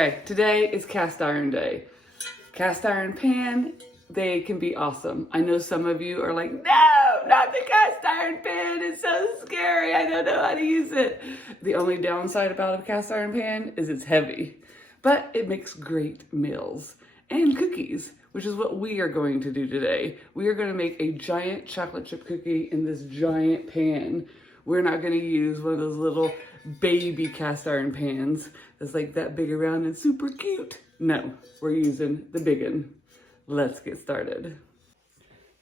Okay, today is cast iron day. Cast iron pan, they can be awesome. I know some of you are like, no, not the cast iron pan. It's so scary. I don't know how to use it. The only downside about a cast iron pan is it's heavy, but it makes great meals and cookies, which is what we are going to do today. We are going to make a giant chocolate chip cookie in this giant pan. We're not going to use one of those little baby cast iron pans that's like that big around and super cute. No, we're using the big one. Let's get started.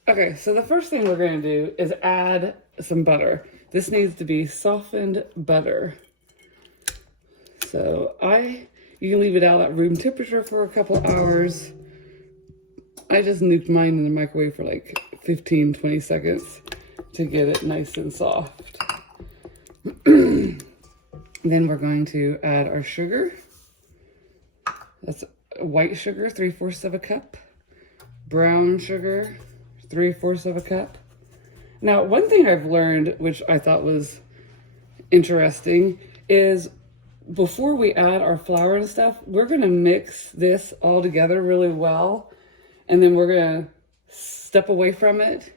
Okay, so the first thing we're going to do is add some butter. This needs to be softened butter. So you can leave it out at room temperature for a couple hours. I just nuked mine in the microwave for like 15, 20 seconds to get it nice and soft. Then we're going to add our sugar. That's white sugar, 3/4 of a cup. Brown sugar, 3/4 of a cup. Now, one thing I've learned, which I thought was interesting, is before we add our flour and stuff, we're gonna mix this all together really well. And then we're gonna step away from it,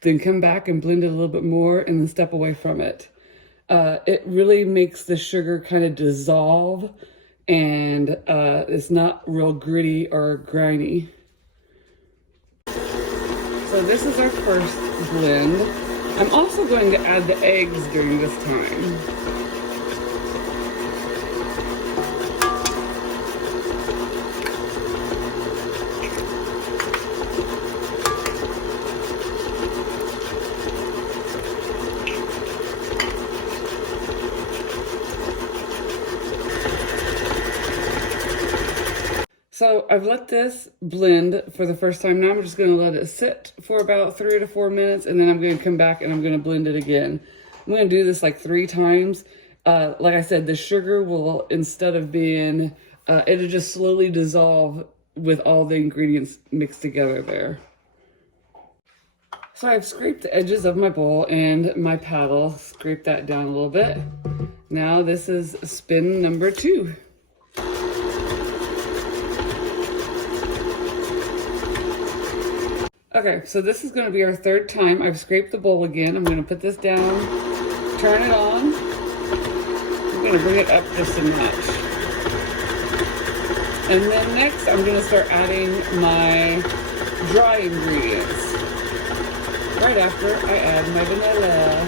then come back and blend it a little bit more, and then step away from it. It really makes the sugar kind of dissolve, and it's not real gritty or grimy. So this is our first blend. I'm also going to add the eggs during this time. So I've let this blend for the first time. Now I'm just gonna let it sit for about 3 to 4 minutes, and then I'm gonna come back and I'm gonna blend it again. I'm gonna do this like 3 times. Like I said, the sugar will, instead of being, it'll just slowly dissolve with all the ingredients mixed together there. So I've scraped the edges of my bowl and my paddle, scraped that down a little bit. Now this is spin number 2. Okay, so this is going to be our 3rd time. I've scraped the bowl again. I'm going to put this down, turn it on. I'm going to bring it up just a notch. And then next, I'm going to start adding my dry ingredients. Right after I add my vanilla.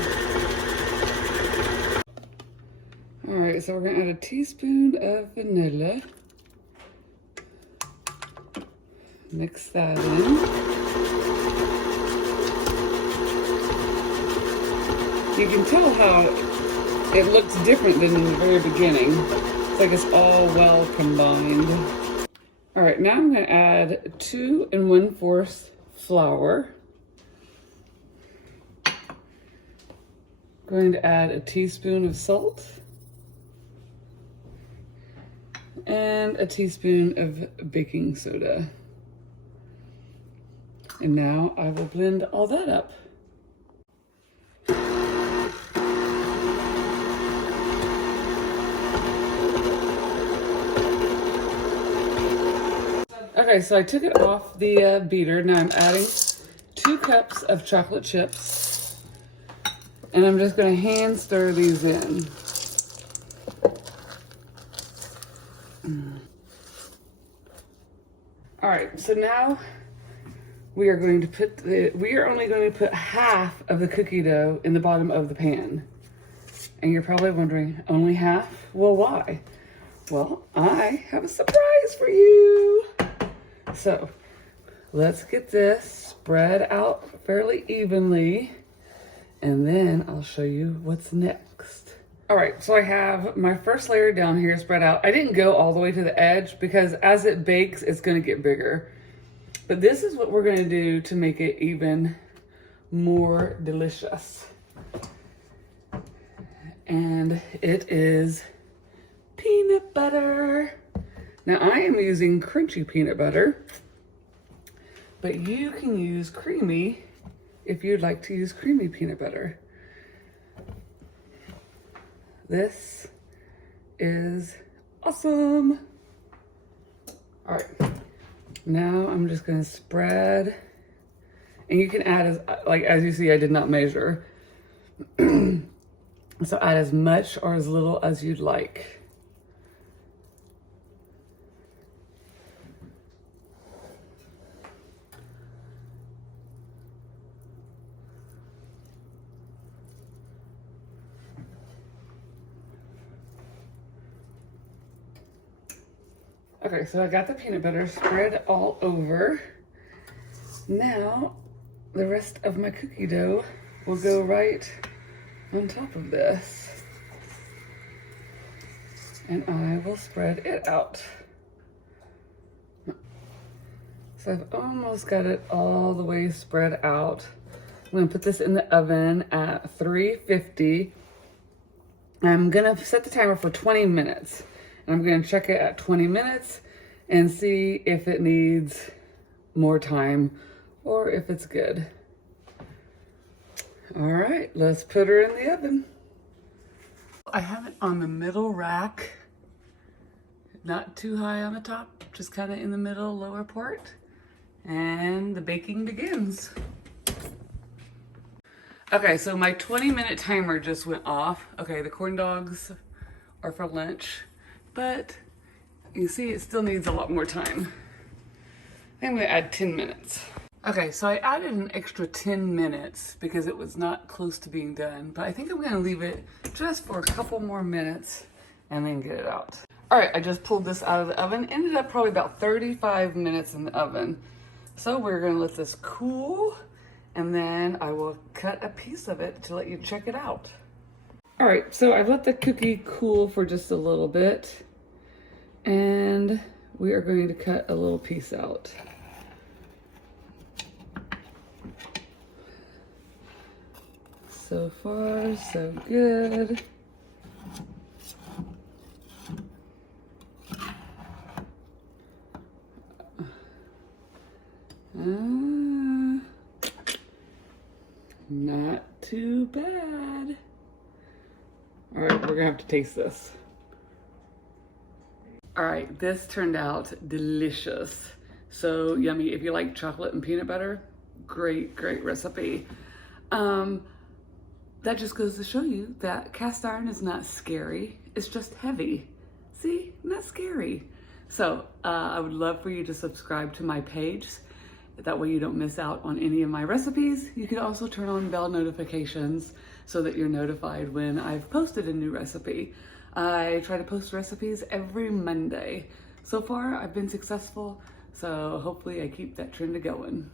All right, so we're going to add a teaspoon of vanilla. Mix that in. You can tell how it looks different than in the very beginning. It's like it's all well combined. All right, now I'm gonna add 2 1/4 flour. Going to add a teaspoon of salt and a teaspoon of baking soda. And now I will blend all that up. Okay, so I took it off the beater. Now I'm adding 2 cups of chocolate chips. And I'm just going to hand stir these in. All right, so now we are going to we are only going to put half of the cookie dough in the bottom of the pan. And you're probably wondering, only half? Well, why? Well, I have a surprise for you. So let's get this spread out fairly evenly, and then I'll show you what's next. All right, so I have my first layer down here spread out. I didn't go all the way to the edge because as it bakes, it's gonna get bigger. But this is what we're gonna do to make it even more delicious. And it is peanut butter. Now I am using crunchy peanut butter, but you can use creamy if you'd like to use creamy peanut butter. This is awesome. All right, now I'm just gonna spread, and you can add as you see, I did not measure. So add as much or as little as you'd like. Okay, so I got the peanut butter spread all over. Now, the rest of my cookie dough will go right on top of this. And I will spread it out. So I've almost got it all the way spread out. I'm gonna put this in the oven at 350. I'm gonna set the timer for 20 minutes. And I'm gonna check it at 20 minutes and see if it needs more time or if it's good. All right, let's put her in the oven. I have it on the middle rack, not too high on the top, just kind of in the middle lower part, and the baking begins. Okay, so my 20-minute timer just went off. Okay, the corn dogs are for lunch, but you see it still needs a lot more time. I'm gonna add 10 minutes. Okay, so I added an extra 10 minutes because it was not close to being done, but I think I'm gonna leave it just for a couple more minutes and then get it out. All right, I just pulled this out of the oven. Ended up probably about 35 minutes in the oven. So we're gonna let this cool, and then I will cut a piece of it to let you check it out. All right, so I've let the cookie cool for just a little bit, and we are going to cut a little piece out. So far, so good. Not too bad. All right, we're gonna have to taste this. All right, this turned out delicious. So yummy. If you like chocolate and peanut butter, great, great recipe. That just goes to show you that cast iron is not scary. It's just heavy. See, not scary. So I would love for you to subscribe to my page. That way you don't miss out on any of my recipes. You can also turn on bell notifications so that you're notified when I've posted a new recipe. I try to post recipes every Monday. So far, I've been successful, so hopefully I keep that trend going.